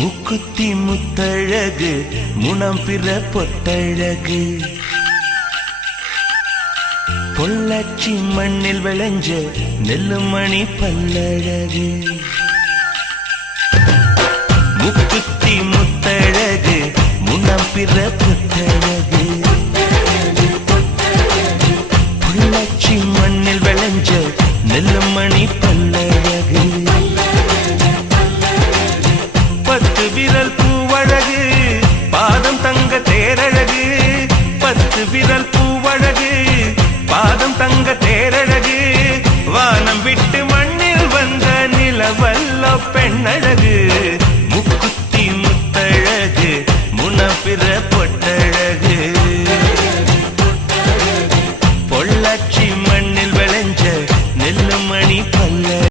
முக்குத்தி முத்தழகு முனம் பிற பொட்டழகு பொள்ளாச்சி மண்ணில் விளைஞ்ச நெல்லுமணி பல்லழகு முக்குத்தி முத்தழகு முனம் பிற பொட்டழகு பொள்ளாச்சி மண்ணில் விளைஞ்ச நெல்லுமணி பல்லழகு பத்து விரல் பூவழகு பாதம் தங்க தேரழகு பத்து விரல் பூவழகு பாதம் தங்க தேரழகு வானம் விட்டு மண்ணில் வந்த நிலவல்ல பெண்ணழகு